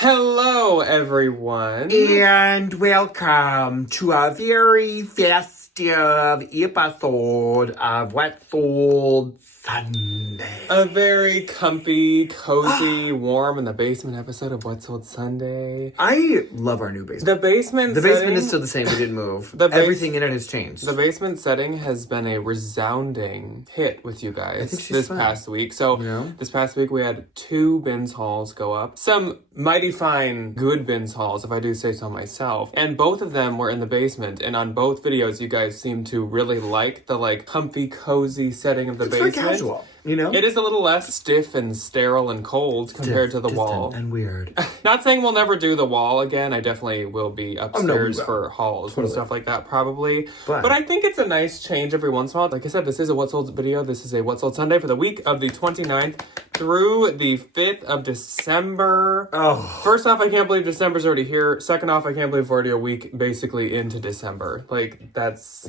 Hello, everyone. And welcome to a very festive episode of What Sold Sunday. A very comfy, cozy, warm in the basement episode of What Sold Sunday. I love our new basement. The basement is still the same. We didn't move. Everything in it has changed. The basement setting has been a resounding hit with you guys this past week. So this past week we had 2 bins hauls go up. Some mighty fine good bins hauls, if I do say so myself. And both of them were in the basement. And on both videos, you guys seem to really like the comfy, cozy setting of the basement. It's very casual. You know? It is a little less stiff and sterile and cold compared to the wall. And weird. Not saying we'll never do the wall again. I definitely will be upstairs for hauls and stuff like that probably. But I think it's a nice change every once in a while. Like I said, this is a What Sold video. This is a What Sold Sunday for the week of the 29th through the 5th of December. Oh. First off, I can't believe December's already here. Second off, I can't believe we're already a week basically into December. That's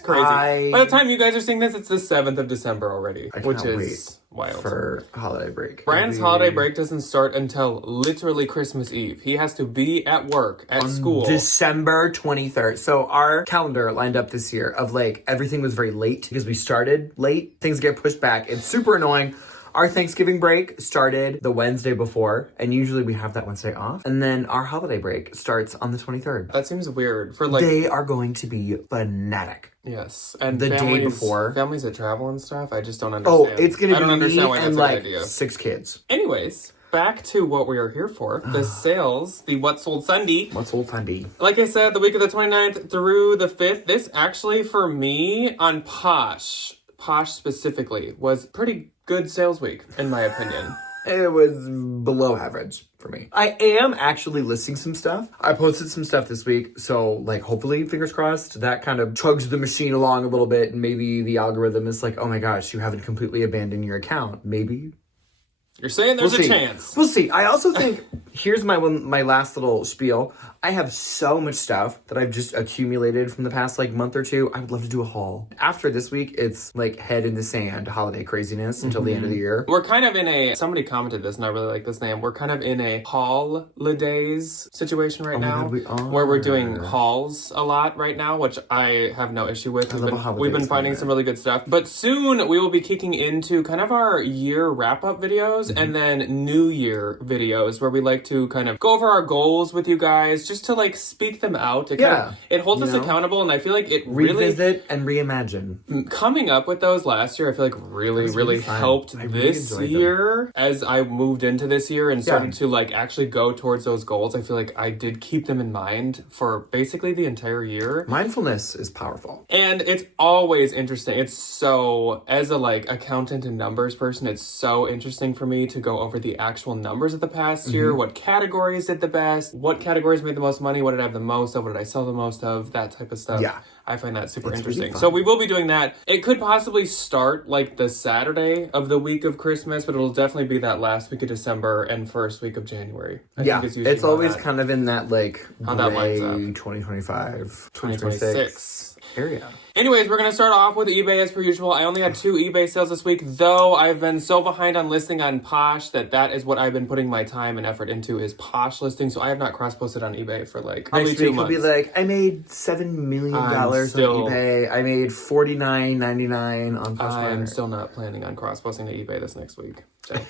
crazy. By the time you guys are seeing this, it's the 7th of December already. Which is wild. For holiday break. Brian's holiday break doesn't start until literally Christmas Eve. He has to be at work, at school. December 23rd. So our calendar lined up this year of everything was very late because we started late. Things get pushed back. It's super annoying. Our Thanksgiving break started the Wednesday before, and usually we have that Wednesday off. And then our holiday break starts on the 23rd. That seems weird. They are going to be fanatic. Yes, and the day before. Families that travel and stuff, I just don't understand. Oh, it's going to be me and 6 kids. Anyways, back to what we are here for. The sales, the What Sold Sunday. What Sold Sunday. Like I said, the week of the 29th through the 5th, this actually for me on Posh specifically, was pretty good sales week, in my opinion. It was below average for me. I am actually listing some stuff. I posted some stuff this week, so hopefully, fingers crossed, that kind of chugs the machine along a little bit, and maybe the algorithm is like, oh my gosh, you haven't completely abandoned your account. Maybe. You're saying there's a chance. We'll see. I also think, here's my last little spiel. I have so much stuff that I've just accumulated from the past month or two. I would love to do a haul. After this week, it's head in the sand holiday craziness until the end of the year. We're kind of in somebody commented this and I really like this name. We're kind of in a holidays situation right now. Where we're doing hauls a lot right now, which I have no issue with. We've been finding some really good stuff. But soon we will be kicking into kind of our year wrap-up videos and then New Year videos where we like to kind of go over our goals with you guys, just to speak them out. It holds us accountable, and I feel like it revisit and reimagine. Coming up with those last year, I feel like really helped this year as I moved into this year and started to actually go towards those goals. I feel like I did keep them in mind for basically the entire year. Mindfulness is powerful, and it's always interesting. It's so, as a accountant and numbers person, it's so interesting for me to go over the actual numbers of the past year. What categories did the best? What categories made the most money? What did I have the most of? What did I sell the most of? That type of stuff. Yeah. I find that super interesting. So we will be doing that. It could possibly start the Saturday of the week of Christmas, but it'll definitely be that last week of December and first week of January. I think it's always kind of in that how that lines up. 2025, 2026 area. Anyways, we're going to start off with eBay as per usual. I only had 2 eBay sales this week, though I've been so behind on listing on Posh that is what I've been putting my time and effort into is Posh listing. So I have not cross-posted on eBay for probably 2 months. Next week will be I made $7 million on eBay. I made $49.99 on Poshmark. I'm still not planning on cross-posting to eBay this next week. So.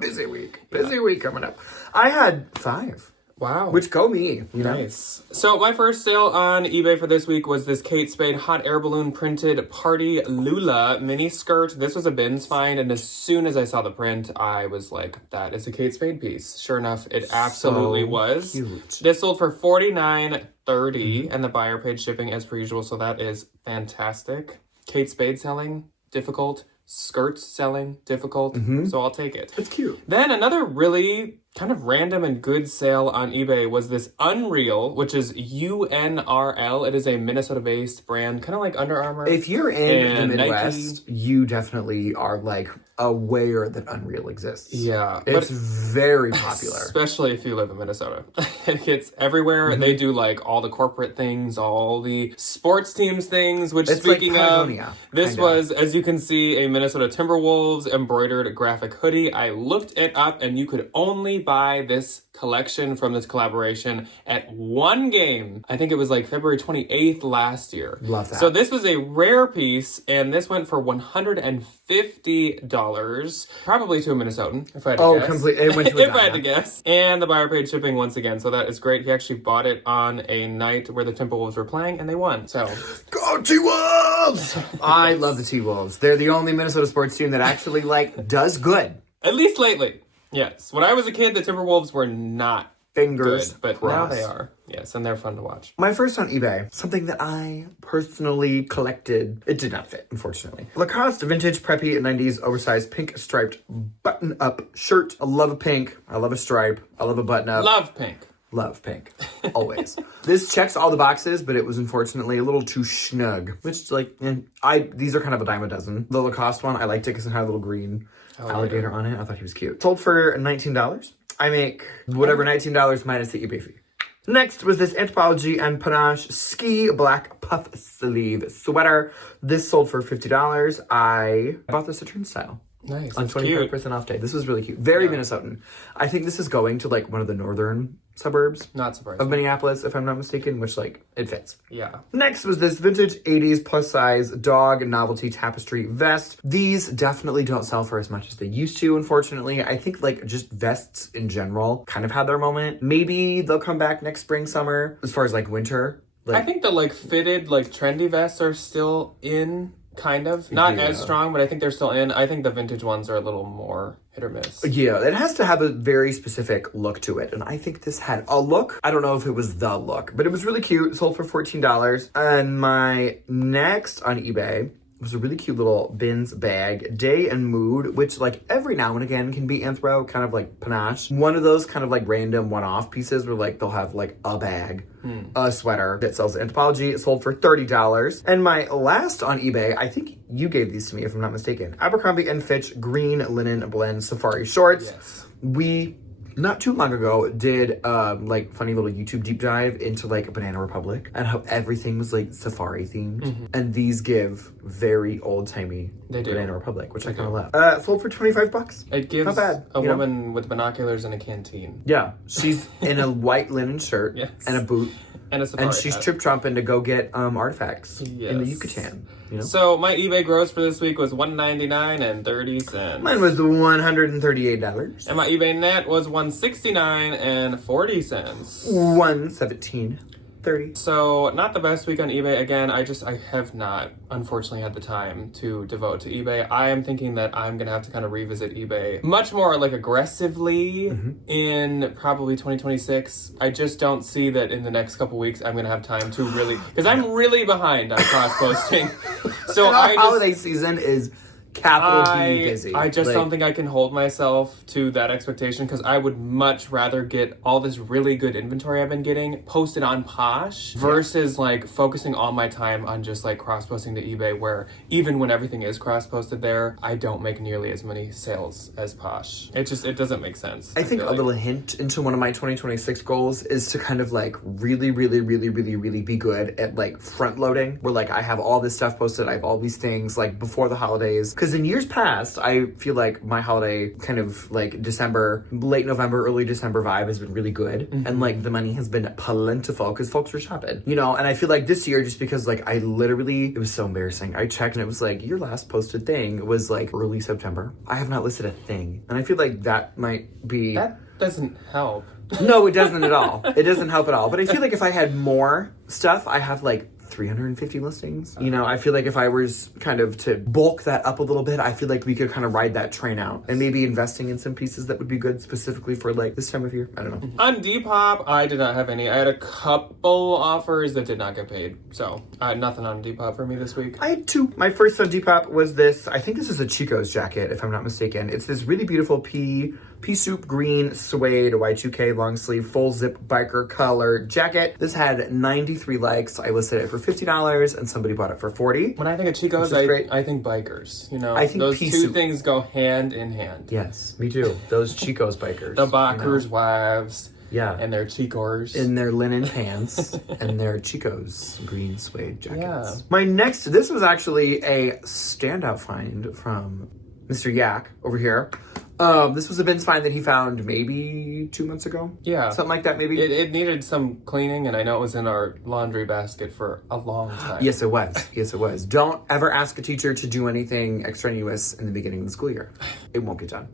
Busy week. Busy week coming up. I had 5. Wow. Which go me, Nice. So my first sale on eBay for this week was this Kate Spade hot air balloon printed Party Lula mini skirt. This was a bins find, and as soon as I saw the print, I was like, that is a Kate Spade piece. Sure enough, it absolutely was. Cute. This sold for $49.30, and the buyer paid shipping as per usual, so that is fantastic. Kate Spade selling, difficult. Skirts selling, difficult, so I'll take it. It's cute. Then another really kind of random and good sale on eBay was this Unreal, which is UNRL. It is a Minnesota-based brand, kind of like Under Armour. If you're in the Midwest, you definitely are aware that Unreal exists. Yeah. It's very popular. Especially if you live in Minnesota. It's everywhere. They do all the corporate things, all the sports teams things, which it's speaking of, this kinda. was, as you can see, a Minnesota Timberwolves embroidered graphic hoodie. I looked it up and you could only buy this collection from this collaboration at one game. I think it was like February 28th last year. Love that. So this was a rare piece, and this went for $150, probably to a Minnesotan, if I had to guess. Completely. It went to a if I had to guess. And the buyer paid shipping once again, so that is great. He actually bought it on a night where the Timberwolves were playing, and they won. So go T-Wolves! I love the T-Wolves. They're the only Minnesota sports team that actually does good. At least lately. Yes. When I was a kid, the Timberwolves were not Fingers good, but crossed. now they are. Yes, and they're fun to watch. My first on eBay, something that I personally collected. It did not fit, unfortunately. Lacoste vintage preppy 90s oversized pink striped button-up shirt. I love a pink. I love a stripe. I love a button-up. Love pink. Love pink. Always. This checks all the boxes, but it was unfortunately a little too snug. Which, these are kind of a dime a dozen. The Lacoste one, I liked it because it had a little green alligator on it. I thought he was cute. Sold for $19. I make whatever $19 minus the eBay fee. Next was this Anthropologie and Panache ski black puff sleeve sweater. This sold for $50. I bought this at Turnstile. Nice. On 25% off day. This was really cute. Very Minnesotan. I think this is going to one of the northern suburbs. Not surprised. Of Minneapolis, if I'm not mistaken, which it fits. Yeah. Next was this vintage 80s plus size dog novelty tapestry vest. These definitely don't sell for as much as they used to, unfortunately. I think just vests in general kind of had their moment. Maybe they'll come back next spring, summer, as far as winter. I think the fitted trendy vests are still in. Kind of. Not as strong, but I think they're still in. I think the vintage ones are a little more hit or miss. Yeah, it has to have a very specific look to it. And I think this had a look. I don't know if it was the look, but it was really cute. Sold for $14. And my next on eBay was a really cute little bins bag, Day and Mood, which every now and again can be Anthro, kind of like Panache. One of those kind of random one-off pieces where they'll have a bag, a sweater that sells Anthropologie. It sold for $30. And my last on eBay, I think you gave these to me if I'm not mistaken, Abercrombie & Fitch green linen blend safari shorts. Yes. We not too long ago did funny little YouTube deep dive into Banana Republic and how everything was safari themed. And these give very old-timey Banana Republic, which I kind of love. Sold for $25. It gives not bad, a woman with binoculars and a canteen. Yeah, she's in a white linen shirt and a boot. And a safari and she's hat. trip-tromping to go get artifacts in the Yucatan. So my eBay gross for this week was $199.30. Mine was $138. And my eBay net was $169.40. $117.30. So not the best week on eBay. Again, I have not, unfortunately, had the time to devote to eBay. I am thinking that I'm going to have to kind of revisit eBay much more aggressively in probably 2026. I just don't see that in the next couple weeks I'm going to have time to really, because I'm really behind on cross-posting. So our holiday season is capital B busy. I just don't think I can hold myself to that expectation because I would much rather get all this really good inventory I've been getting posted on Posh versus focusing all my time on just cross-posting to eBay, where even when everything is cross-posted there, I don't make nearly as many sales as Posh. It doesn't make sense. I think a little hint into one of my 2026 goals is to kind of really, really, really, really, really be good at front loading, where I have all this stuff posted, I have all these things before the holidays. Because in years past, I feel my holiday kind of December, late November, early December vibe has been really good. And the money has been plentiful because folks were shopping, and I feel this year, just because I literally, it was so embarrassing. I checked and it was your last posted thing was early September. I have not listed a thing. And I feel that might be... That doesn't help. No, it doesn't at all. It doesn't help at all. But I feel if I had more stuff, I have 350 listings. I feel if I was kind of to bulk that up a little bit, I feel we could kind of ride that train out and maybe investing in some pieces that would be good specifically for this time of year. I don't know. On Depop, I did not have any. I had a couple offers that did not get paid. So nothing on Depop for me this week. I had two. My first on Depop was this. I think this is a Chico's jacket, if I'm not mistaken. It's this really beautiful pea soup green suede Y2K long sleeve full zip biker color jacket. This had 93 likes. I listed it for $50 and somebody bought it for $40. When I think of Chico's, I think bikers. I think those pea two soup. things go hand in hand. Yes, me too. Those Chico's bikers. The Bakers' wives. Yeah. And their Chicors. In their linen pants and their Chico's green suede jackets. Yeah. My next, this was actually a standout find from Mr. Yak over here. This was a bins find that he found maybe 2 months ago. Yeah. Something like that, maybe. It needed some cleaning, and I know it was in our laundry basket for a long time. Yes, it was. Yes, it was. Don't ever ask a teacher to do anything extraneous in the beginning of the school year. It won't get done.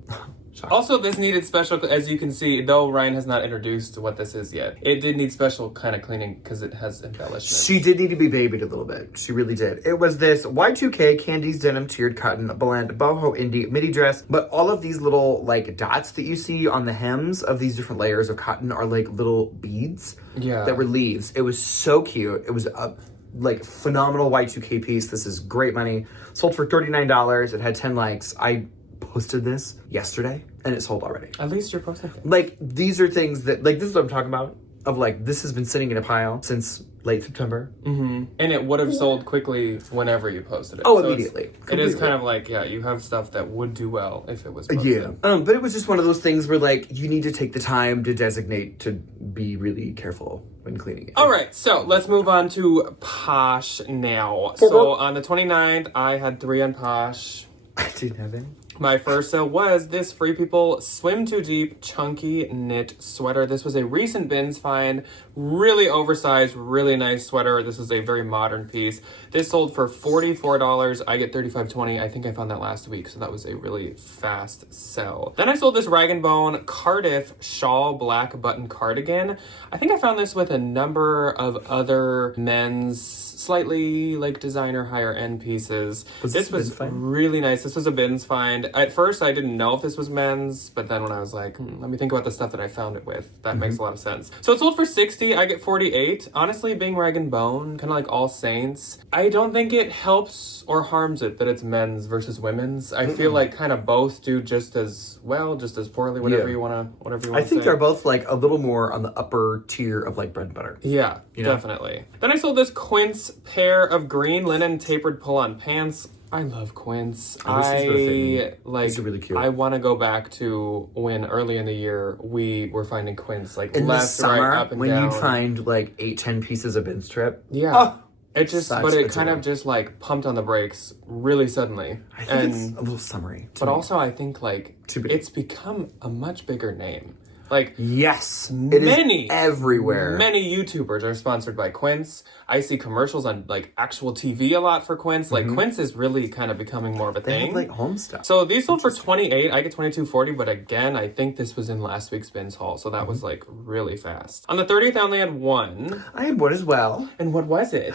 Also, this needed special, as you can see, though Ryan has not introduced what this is yet. It did need special kind of cleaning because it has embellishments. She did need to be babied a little bit. She really did. It was this Y2K Candies Denim Tiered Cotton Blend Boho Indie midi dress, but all of these little like dots that you see on the hems of these different layers of cotton are like little beads that were leaves. It was so cute. It was a like phenomenal Y2K piece. This is great money. Sold for $39. It had 10 likes. I posted this yesterday and it sold already. At least you're posting things. Like, these are things that, like, this is what I'm talking about. Of like, this has been sitting in a pile since late September. Mm-hmm. And it would have sold quickly whenever you posted it. Oh, so immediately. It is kind of like, yeah, you have stuff that would do well if it was posted. Yeah. But it was just one of those things where like, you need to take the time to designate to be really careful when cleaning it. All right, so let's move on to Posh now. So on the 29th, I had 3 on Posh. I didn't have any. My first sale was this Free People Swim Too Deep Chunky Knit Sweater. This was a recent bins find. Really oversized, really nice sweater. This is a very modern piece. This sold for $44. I get $35.20. I think I found that last week, so that was a really fast sell. Then I sold this Rag & Bone Cardiff Shawl Black Button Cardigan. I think I found this with a number of other men's slightly like designer higher end pieces. This was really nice. This was a bins find. At first I didn't know if this was men's, but then when I was like, let me think about the stuff that I found it with, that makes a lot of sense. So it sold for $60. I get $48. Honestly, being Rag & Bone, kind of like All Saints, I don't think it helps or harms it that it's men's versus women's. I feel like kind of both do just as well, just as poorly, whatever you want to I think they're both like a little more on the upper tier of like bread and butter. Yeah, definitely. Then I sold this Quince pair of green linen tapered pull-on pants. I love Quince. These are really cute. I want to go back to when early in the year we were finding Quince like in left, the summer, right, up and when down. you'd find like 8-10 pieces of bin strip. Yeah. Oh, it just, but it kind of just like pumped on the brakes really suddenly. I think it's a little summery. But also I think like it's become a much bigger name. Like, yes, it is everywhere. Many YouTubers are sponsored by Quince. I see commercials on like actual TV a lot for Quince. Like Quince is really kind of becoming more of a thing. They have like home stuff. So these sold for $28. I get $22.40, but again, I think this was in last week's bins haul, so that was like really fast. On the 30th, I only had 1. I had 1 as well. And what was it?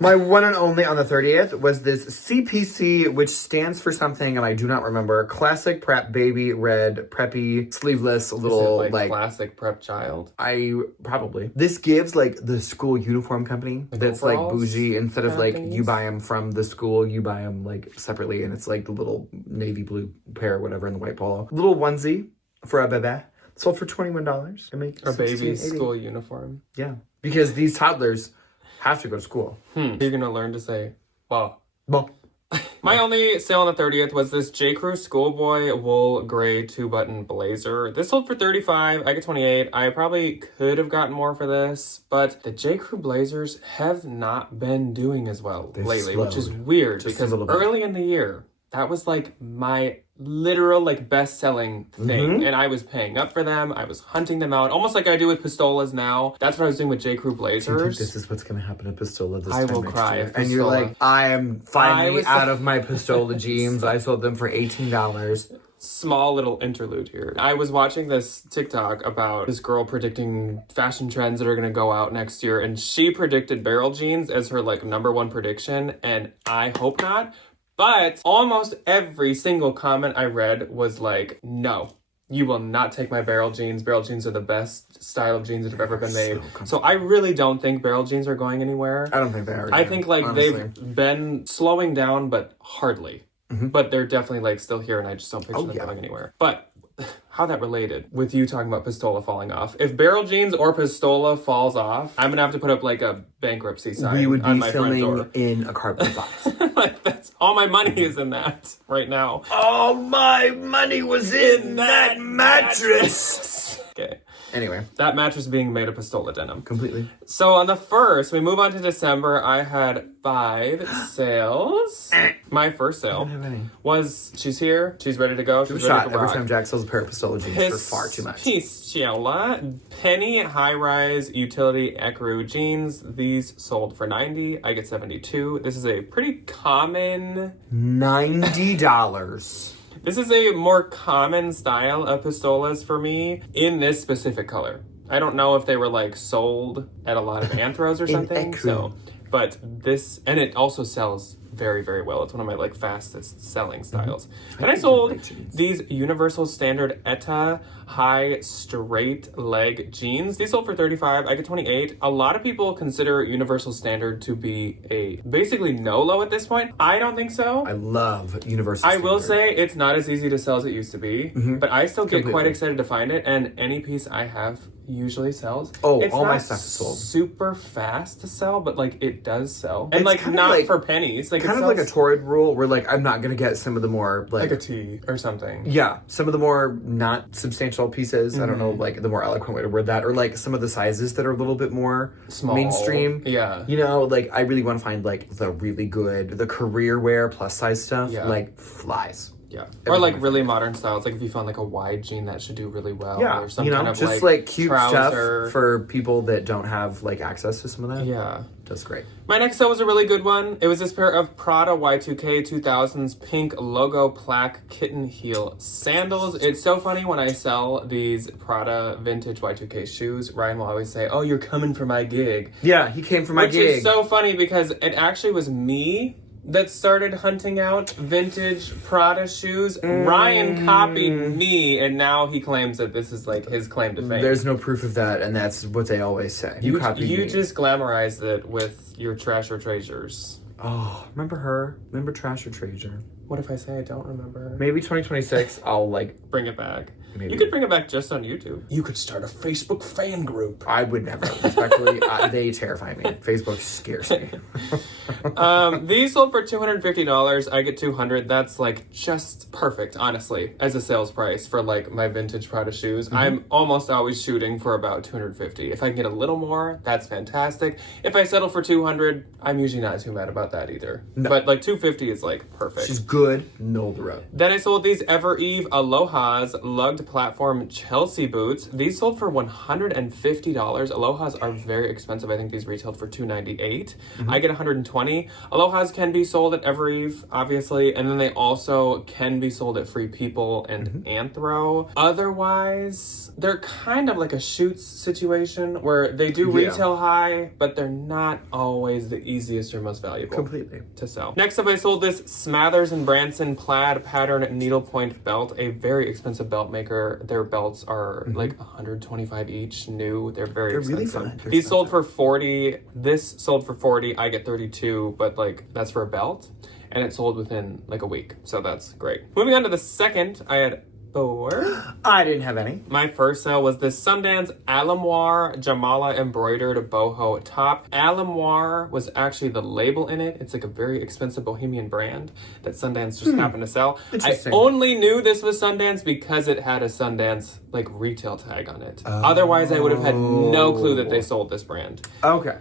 My 1 and only on the 30th was this CPC, which stands for something, and I do not remember. Classic Prep Baby Red Preppy Sleeveless little like classic prep child. This gives like the school uniform company that's like bougie. Instead of like you buy them from the school, you buy them like separately, and it's like the little navy blue pair or whatever in the white polo. Little onesie for a bebe. Sold for $21. A baby school uniform. Yeah, because these toddlers have to go to school. You're gonna learn to say "bah." Well. My only sale on the 30th was this J. Crew Schoolboy wool gray 2-button blazer. This sold for $35. I get $28. I probably could have gotten more for this, but the J. Crew blazers have not been doing as well lately, which is weird because early in the year, that was like my literal like best-selling thing, and I was paying up for them. I was hunting them out, almost like I do with Pistolas now. That's what I was doing with J. Crew blazers. Do you think this is what's going to happen to Pistola this time I will cry. And you're like, I am finally out of my Pistola jeans. I sold them for $18. Small little interlude here. I was watching this TikTok about this girl predicting fashion trends that are going to go out next year, and she predicted barrel jeans as her like #1 prediction, and I hope not. But almost every single comment I read was like, no, you will not take my barrel jeans. Barrel jeans are the best style of jeans that have ever been made. So I really don't think barrel jeans are going anywhere. I don't think they are. I think like honestly, they've been slowing down, but hardly. But they're definitely like still here, and I just don't picture them going anywhere. But how that related with you talking about Pistola falling off. If barrel jeans or Pistola falls off, I'm gonna have to put up like a bankruptcy sign we would on be my front door. filming in a cardboard box. Like that's all my money is in that right now. All my money was in that mattress. Okay. Anyway. That mattress being made of Pistola denim. Completely. So on the 1st, we move on to December. I had 5 sales. My first sale was, she's here. She's ready to go. She's ready to rock. Every time Jack sells a pair of Pistola jeans for far too much. Pistola Penny high-rise utility ecru jeans. These sold for $90. I get $72. This is a pretty common... $90. This is a more common style of Pistolas for me in this specific color. I don't know if they were like sold at a lot of Anthros or something. But this, and it also sells very, very well. It's one of my like fastest selling styles. Then I sold these Universal Standard Etta high straight leg jeans. These sold for $35. I get $28. A lot of people consider Universal Standard to be a basically no-low at this point. I don't think so. I love Universal Standard. I will say it's not as easy to sell as it used to be, but I still get quite excited to find it, and any piece I have usually sells. It's all my stuff is sold. Super fast to sell, but like it does sell, and like not for pennies. Like kind of like a Torrid rule, where like I'm not gonna get some of the more like a tee or something. Yeah, some of the more not substantial pieces. I don't know, like the more eloquent way to word that, or like some of the sizes that are a little bit more small, mainstream. Yeah, you know, like I really want to find like the really good, the career wear plus size stuff. Yeah. Like flies. Yeah. Or like really modern styles. Like if you found like a wide jean that should do really well. Yeah. Or some kind of just like cute stuff for people that don't have like access to some of that. Yeah. That's great. My next sale was a really good one. It was this pair of Prada Y2K 2000s pink logo plaque kitten heel sandals. It's so funny when I sell these Prada vintage Y2K shoes. Ryan will always say, "Oh, you're coming for my gig." Yeah, he came for my gig. Which is so funny because it actually was me that started hunting out vintage Prada shoes. Ryan copied me, and now he claims that this is like his claim to fame. There's no proof of that, and that's what they always say. You copied me. You just glamorized it with your Trash or Treasures. Oh, remember her? Remember Trash or Treasure? What if I say I don't remember? Maybe 2026, I'll like... bring it back. Maybe. You could bring it back just on YouTube. You could start a Facebook fan group. I would never. Respectfully, they terrify me. Facebook scares me. These sold for $250. I get $200. That's like just perfect, honestly, as a sales price for like my vintage Prada shoes. I'm almost always shooting for about $250. If I can get a little more, that's fantastic. If I settle for $200, I'm usually not too mad about that either. No. But like $250 is like perfect. She's good, middle of the road. Then I sold these Ever Eve Aloha's lugged platform Chelsea boots. These sold for $150. Aloha's are very expensive. I think these retailed for $298. I get $120. Aloha's can be sold at Ever Eve, obviously, and then they also can be sold at Free People and Anthro. Otherwise, they're kind of like a Shoots situation where they do retail high, but they're not always the easiest or most valuable. Completely. To sell. Next up, I sold this Smathers and Branson plaid pattern needlepoint belt, a very expensive belt maker. Their belts are like $125 each, new. They're very expensive. Really fun. These sold for $40. This sold for $40. I get $32, but like that's for a belt, and it sold within like a week, so that's great. Moving on to the second, I had 4. I didn't have any. My first sale was this Sundance Alamoir Jamala embroidered boho top. Alamoir was actually the label in it. It's like a very expensive bohemian brand that Sundance just happened to sell. I only knew this was Sundance because it had a Sundance like retail tag on it. Otherwise, I would have had no clue that they sold this brand. Okay.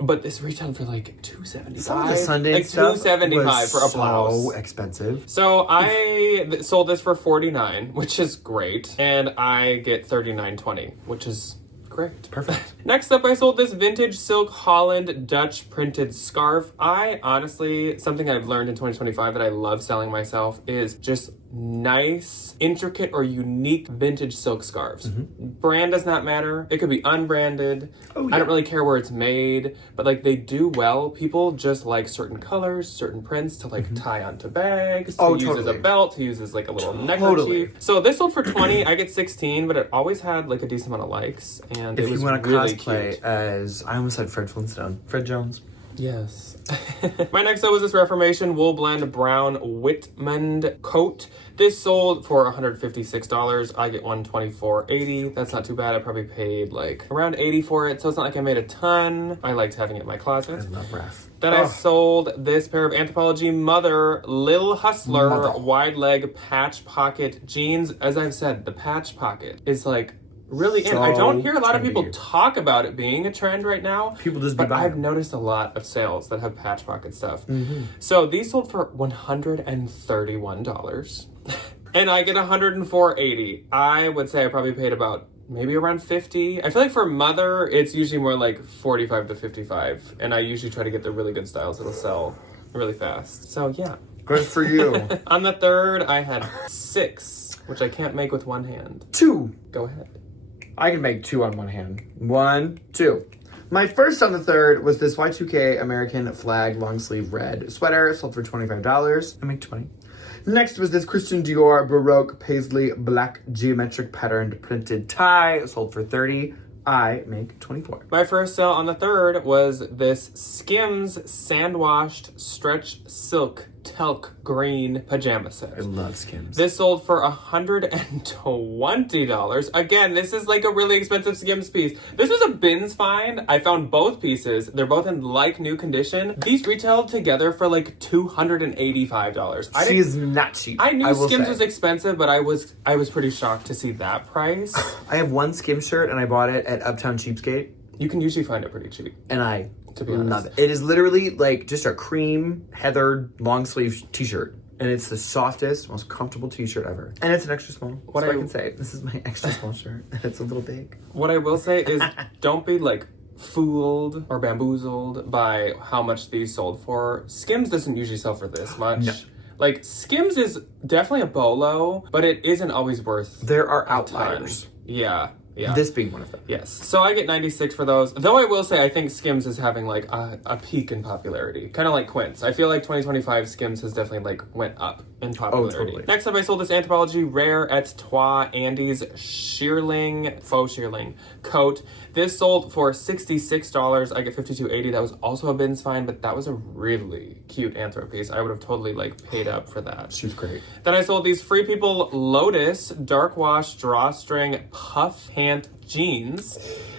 But this retailed for like $275. Some of the Sundance like $275 for a blouse. So expensive. So I sold this for $49, which is great, and I get $39.20, which is great. Perfect. Next up, I sold this vintage silk Holland Dutch printed scarf. I honestly, something I've learned in 2025 that I love selling myself is just nice, intricate, or unique vintage silk scarves. Brand does not matter. It could be unbranded. I don't really care where it's made, but like they do well. People just like certain colors, certain prints to like tie onto bags, to use as a belt, to use as like a little neckerchief. So this sold for $20. I get $16, but it always had like a decent amount of likes, and it was really cute. If you want to cosplay as, I almost said Fred Flintstone, Fred Jones. Yes. My next up was this Reformation wool blend brown Whitmond coat. This sold for $156. I get $124.80. That's not too bad. I probably paid like around $80 for it, so it's not like I made a ton. I liked having it in my closet. I love Ref. Then I sold this pair of Anthropologie Mother Lil Hustler wide leg patch pocket jeans. As I've said, the patch pocket is like really in. I don't hear a lot of people trendy. talk about it being a trend right now. People just be but buying I've them. noticed a lot of sales that have patch pocket stuff. So these sold for $131. And I get $104.80. I would say I probably paid about maybe around $50. I feel like for mother, it's usually more like $45 to $55. And I usually try to get the really good styles that'll sell really fast. So yeah. Good for you. On the third, I had 6, which I can't make with one hand. 2. Go ahead. I can make 2 on one hand. 1, 2. My first on the third was this Y2K American flag long sleeve red sweater. Sold for $25. I make 20. Next was this Christian Dior Baroque Paisley black geometric patterned printed tie. Sold for $30. I make 24. My first sale on the third was this Skims sand washed stretch silk talc green pajama set. I love Skims. This sold for $120. Again, this is like a really expensive Skims piece. This was a bins find. I found both pieces. They're both in like new condition. These retailed together for like $285. She is not cheap. I knew Skims say. was expensive, but I was pretty shocked to see that price. I have one Skims shirt and I bought it at Uptown Cheapskate. You can usually find it pretty cheap. And I To be honest. love it. It is literally like just a cream heathered long sleeve t-shirt. And it's the softest, most comfortable t-shirt ever. And it's an extra small. What I can say. This is my extra small shirt. And it's a little big. What I will say is don't be like fooled or bamboozled by how much these sold for. Skims doesn't usually sell for this much. No. Like Skims is definitely a bolo, but it isn't always worth There are a ton. outliers. Yeah. Yeah. This being one of them. Yes. So I get 96 for those. Though I will say I think Skims is having like a peak in popularity. Kind of like Quince. I feel like 2025 Skims has definitely like went up in popularity. Oh, totally. Next up I sold this Anthropologie Rare et Trois Andes faux shearling coat. This sold for $66. I get $52.80. That was also a bins find, but that was a really cute Anthro piece. I would have totally like paid up for that. She's great. Then I sold these Free People Lotus dark wash drawstring puff pant jeans.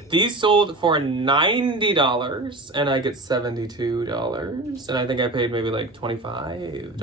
These sold for $90 and I get $72. And I think I paid maybe like $25.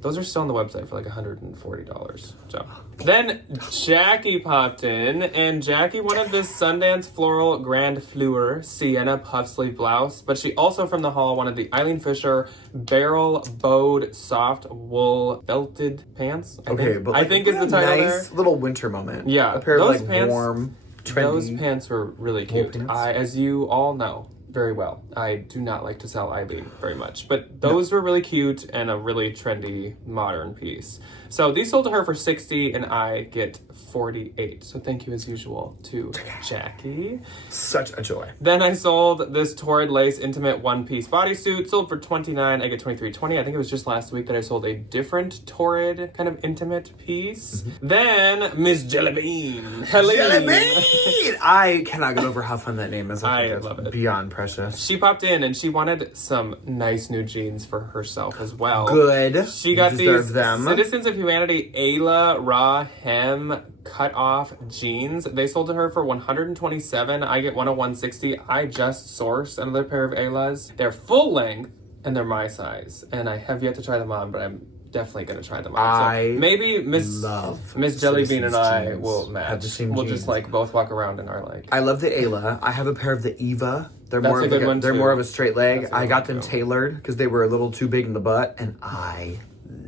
Those are still on the website for like $140. So then Jackie popped in, and Jackie wanted this Sundance Floral Grand Fleur Sienna puff sleeve blouse, but she also from the haul wanted the Eileen Fisher Barrel Bowed Soft Wool Belted Pants. I think is the title nice there. little winter moment. Yeah, a pair those of like pants, warm, trendy. Those pants were really cute. pants. As you all know very well, I do not like to sell Eileen very much, but those were really cute and a really trendy modern piece. So these sold to her for $60 and I get $48. So thank you as usual to Jackie. Such a joy. Then I sold this Torrid Lace Intimate one-piece bodysuit. Sold for $29. I get $23.20. I think it was just last week that I sold a different Torrid kind of intimate piece. Then Miss Jellybean. Helene. Jellybean! I cannot get over how fun that name is. I think it's love it. Beyond precious. She popped in and she wanted some nice new jeans for herself as well. Good. She got You deserve these them. Citizens of Humanity Ayla Raw Hem cut off jeans. They sold to her for $127. I get $101.60. I just sourced another pair of Aylas. They're full length and they're my size. And I have yet to try them on, but I'm definitely gonna try them on. So maybe Miss Jellybean and I jeans. will match. Have the same we'll jeans. just like both walk around in our like. I love the Ayla. I have a pair of the Eva. They're That's more a of good like one, they're too. more of a straight leg. That's a I good got one, them too. tailored because they were a little too big in the butt, and I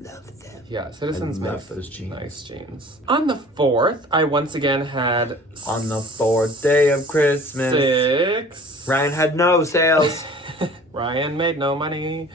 love them. Yeah, Citizens I make love those jeans. nice jeans. On the 4th, I once again had On the 4th day of Christmas, 6. Ryan had no sales. Ryan made no money.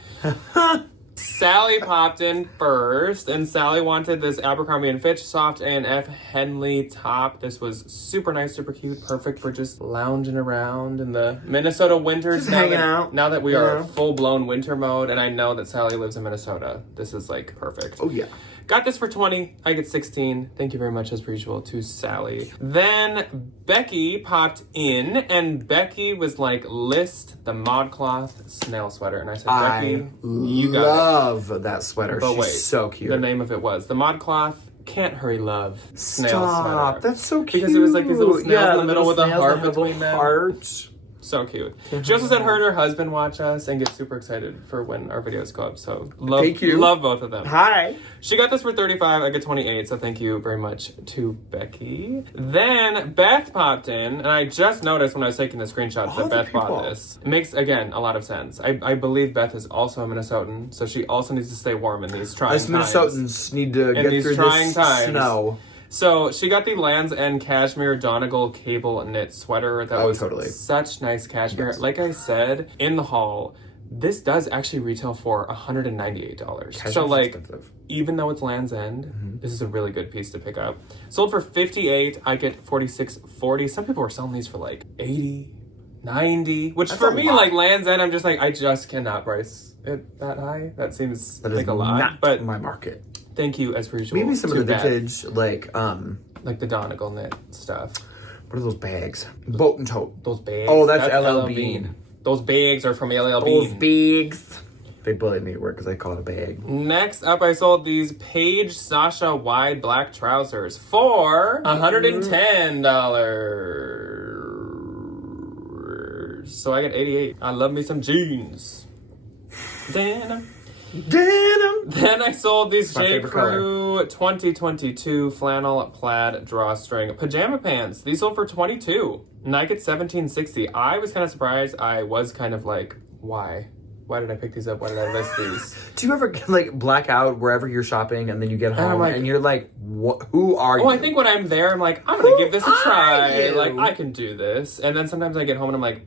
Sally popped in first, and Sally wanted this Abercrombie & Fitch Soft A&F Henley top. This was super nice, super cute, perfect for just lounging around in the Minnesota winters. Just hanging out. Now that we are full-blown winter mode, and I know that Sally lives in Minnesota, this is like perfect. Oh yeah. Got this for $20. I get $16. Thank you very much, as per usual, to Sally. Then Becky popped in, and Becky was like, list the ModCloth snail sweater. And I said, Becky, you got it. love that sweater. But She's wait, so cute. The name of it was the ModCloth Can't Hurry Love snail Stop. sweater. That's so cute. Because it was like these little snails in the middle with a snails heart that have between them. Heart. So cute. She also said her and her husband watch us and get super excited for when our videos go up. So thank you. Love both of them. Hi. She got this for $35. I get $28. So thank you very much to Becky. Then Beth popped in, and I just noticed when I was taking the screenshots that Beth bought this. It makes, again, a lot of sense. I believe Beth is also a Minnesotan, so she also needs to stay warm in these trying times. Us Minnesotans need to get through this snow. So she got the Land's End Cashmere Donegal cable knit sweater. That was totally such nice cashmere. Yes. Like I said in the haul, this does actually retail for $198. So like, expensive. Even though it's Land's End, this is a really good piece to pick up. Sold for $58. I get $46.40. Some people are selling these for like $80, $90. Which that's for me, like Land's End, I'm just like, I just cannot price it that high. That seems like a lot. Not but my market. Thank you, as per usual. Maybe some of the vintage, like the Donegal knit stuff. What are those bags? Boat and tote. Those bags. Oh, that's LL Bean. Those bags are from LL Bean. Those bags. They bullied me at work because I call it a bag. Next up, I sold these Paige Sasha wide black trousers for $110. So I get $88. I love me some jeans. Denim. Then I sold these J. Crew 2022 flannel plaid drawstring pajama pants. These sold for $22. And I get $17.60. I was kind of surprised. I was kind of like, why? Why did I pick these up? Why did I list these? Do you ever like black out wherever you're shopping and then you get home and you're like, who are you? Well, I think when I'm there, I'm like, I'm going to give this a try. Like, I can do this. And then sometimes I get home and I'm like,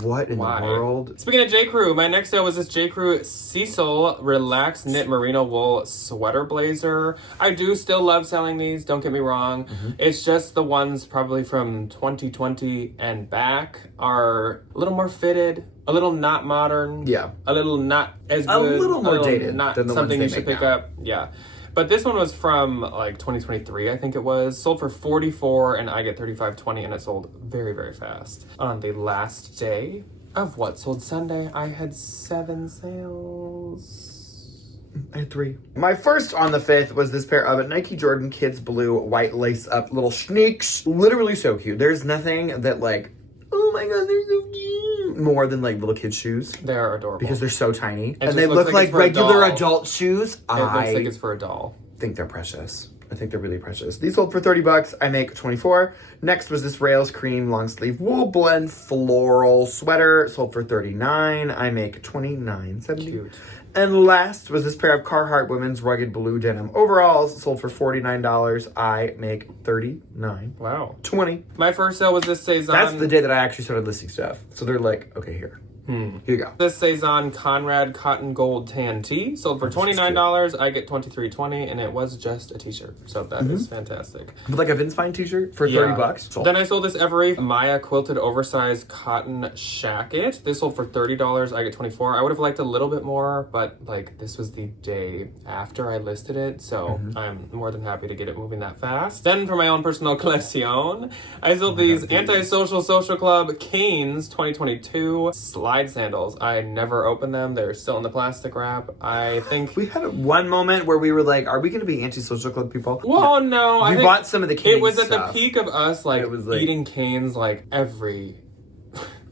what in the world? Speaking of J. Crew, my next sale was this J. Crew Cecil Relaxed Knit Merino Wool Sweater Blazer. I do still love selling these, don't get me wrong. It's just the ones probably from 2020 and back are a little more fitted, a little not modern. Yeah. A little not as good. A little more dated not than the something ones you should pick now. up. Yeah. But this one was from like 2023, I think it was. Sold for $44 and I get $35.20 and it sold very, very fast. On the last day of What Sold Sunday, I had 7 sales. I had 3. My first on the 5th was this pair of Nike Jordan Kids Blue white lace up little sneaks. Literally so cute. There's nothing that like, oh my god, they're so cute. More than like little kids' shoes. They are adorable. Because they're so tiny. And they look like regular adult shoes. It looks like it's for a doll. I think they're precious. I think they're really precious. These sold for $30. I make $24. Next was this Rails Cream long sleeve wool blend floral sweater. Sold for $39. I make $29.70. Cute. And last was this pair of Carhartt women's rugged blue denim overalls. Sold for $49. I make $39. Wow. 20. My first sale was this Cezanne. That's the day that I actually started listing stuff. So they're like, okay, here. Here you go. This Cezanne Conrad Cotton Gold Tan Tee sold for $29. I get $23.20, and it was just a t-shirt. So that is fantastic. But like a Vince Vaughn t-shirt for $30. Sold. Then I sold this Every Maya quilted oversized cotton shacket. This sold for $30. I get $24. I would have liked a little bit more, but like this was the day after I listed it, so I'm more than happy to get it moving that fast. Then for my own personal collection, I sold these Antisocial Social Club Canes 2022 slide sandals. I never opened them. They're still in the plastic wrap. I think we had one moment where we were like, are we going to be anti-social club people? Well, no. We bought some of the Canes It was at stuff. the peak of us like eating Canes like every...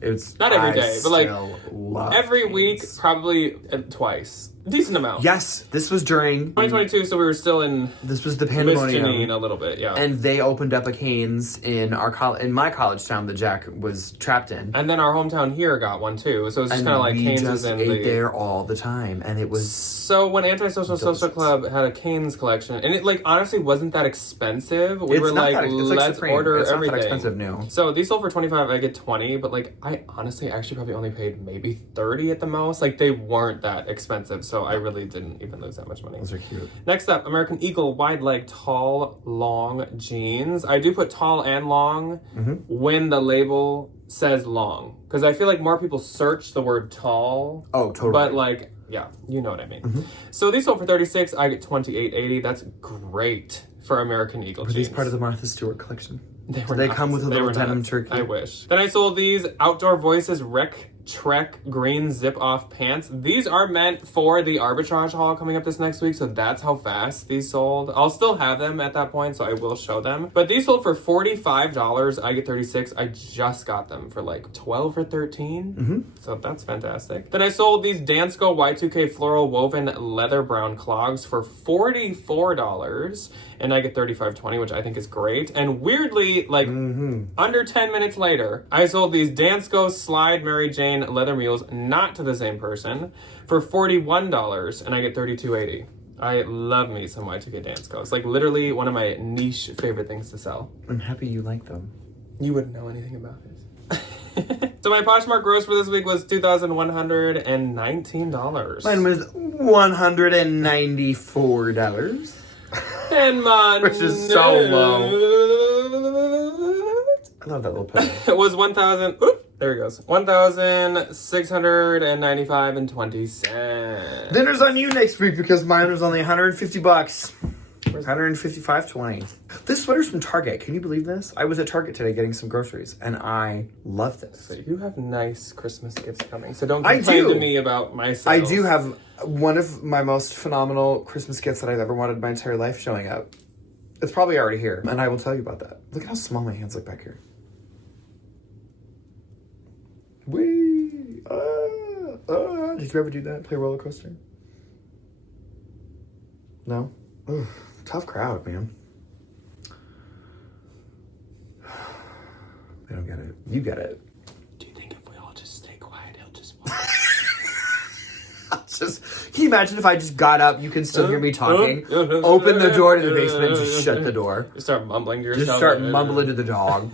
It's not every day, but like every week, Canes. probably twice. Decent amount. Yes, this was during 2022, so we were still in. This was the Miss pandemonium. Janine a little bit, yeah. And they opened up a Canes in our in my college town that Jack was trapped in. And then our hometown here got one too, so it was just kind of like Canes was in ate there all the time, and it was so when Antisocial Social Club had a Canes collection, and it like honestly wasn't that expensive. We were like, let's order everything. Not that expensive new. So these sold for $25. I get $20, but like I honestly actually probably only paid maybe $30 at the most. Like they weren't that expensive, so I really didn't even lose that much money. Those are cute. Next up, American Eagle wide leg tall long jeans. I do put tall and long when the label says long, because I feel like more people search the word tall. Oh, totally. But like, yeah, you know what I mean. So these sold for $36. I get $28.80. That's great for American Eagle jeans. Are these part of the Martha Stewart collection? They come with a little denim turkey? I wish. Then I sold these Outdoor Voices Rec Trek green zip-off pants. These are meant for the arbitrage haul coming up this next week, so that's how fast these sold. I'll still have them at that point, so I will show them. But these sold for $45. I get 36. I just got them for like 12 or 13. So that's fantastic. Then I sold these Dansko Y2K floral woven leather brown clogs for $44. And I get 35.20, which I think is great. And weirdly, like under 10 minutes later, I sold these Dansko Slide Mary Jane leather mules, not to the same person, for $41, and I get 32.80. I love me some Y2K Dansko. It's like literally one of my niche favorite things to sell. I'm happy you like them. You wouldn't know anything about it. So my Poshmark gross for this week was $2,119. Mine was $194. And mine, which is so low. I love that little penny. It was 1,000. There it goes. 1,695.20 cents. Dinner's on you next week because mine was only $150. 155.20. This sweater's from Target. Can you believe this? I was at Target today getting some groceries, and I love this. So you have nice Christmas gifts coming. So don't complain to me about my sales. I do have one of my most phenomenal Christmas gifts that I've ever wanted in my entire life showing up. It's probably already here, and I will tell you about that. Look at how small my hands look back here. Whee! Did you ever do that? Play roller coaster? No? Ugh, tough crowd, man. They don't get it. You get it. Do you think if we all just stay quiet, he'll just Can you imagine if I just got up, you can still hear me talking, open the door to the basement, and just shut the door. You start mumbling to yourself. Just start mumbling to the dog.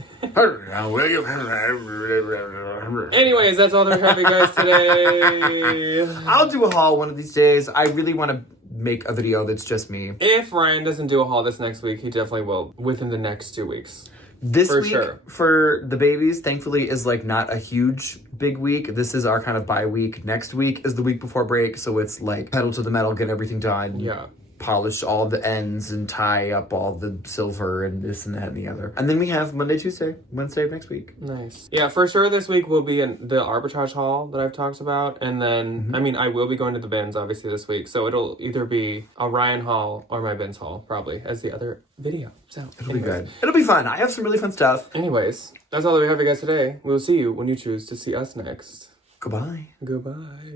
Anyways, that's all that we have, you guys, today. I'll do a haul one of these days. I really want to make a video that's just me. If Ryan doesn't do a haul this next week, he definitely will within the next 2 weeks. This week, for the babies, thankfully, is like not a huge big week. This is our kind of bye week. Next week is the week before break, so it's like pedal to the metal, get everything done. Yeah. Polish all the ends and tie up all the silver and this and that and the other. And then we have Monday, Tuesday, Wednesday of next week. Nice. Yeah, for sure this week will be in the arbitrage haul that I've talked about. And then, I mean, I will be going to the bins, obviously, this week. So it'll either be a Ryan haul or my bins haul, probably, as the other video. So it'll be good. It'll be fun. I have some really fun stuff. Anyways, that's all that we have for you guys today. We will see you when you choose to see us next. Goodbye. Goodbye.